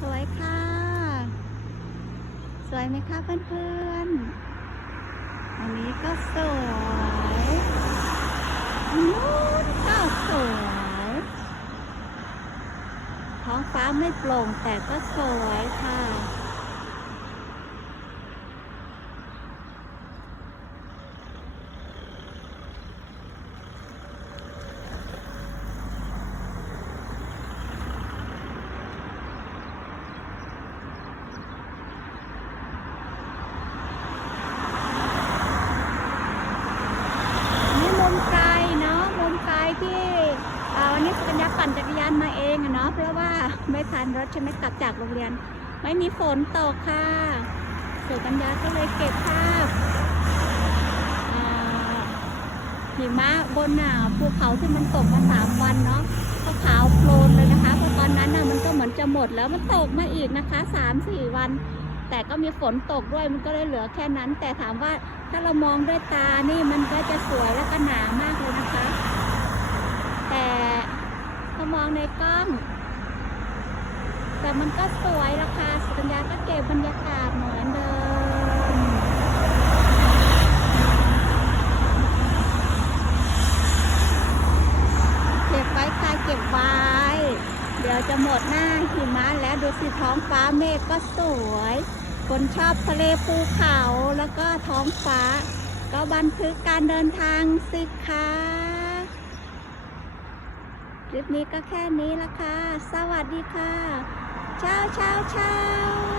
สวยค่ะ สวยไหมคะเพื่อนๆ อันนี้ก็สวยนนู้นก็สวยท้องฟ้าไม่โปร่งแต่ก็สวยค่ะ นี่มุมไกลเนาะมุมไกลที่ อ่าวันนี้สุกัญญาปั่นจักรยานมาเองอะเนาะเพราะว่าไม่ทันรถใช่ไหมกลับจากโรงเรียน ไม่มีฝนตกค่ะสุกัญญาก็เลยเก็บภาพหิมะบนอะภูเขาที่มันตกมาสามวันเนาะก็ขาวโพลนเลยนะคะเพราะตอนนั้นน่ะมันก็เหมือนจะหมดแล้วมันตกมาอีกนะคะสามสี่วัน แต่ก็มีฝนตกด้วยมันก็เลยเหลือแค่นั้น แต่ถามว่าถ้าเรามองด้วยตานี่มันก็จะสวยและก็หนามากเลยนะคะ มองในกล้อง แต่มันก็สวยราคาสัญญาก็เก็บบรรยากาศเหมือนเดิม เก็บไว้ค่ะเก็บไว้ เดี๋ยวจะหมดหน้าหิมะแล้วดูสิท้องฟ้าเมฆก็สวย คนชอบทะเลภูเขาแล้วก็ท้องฟ้า ก็บันทึกการเดินทางสิคะ คลิปนี้ก็แค่นี้ละค่ะ สวัสดีค่ะ เช้าเช้าเช้า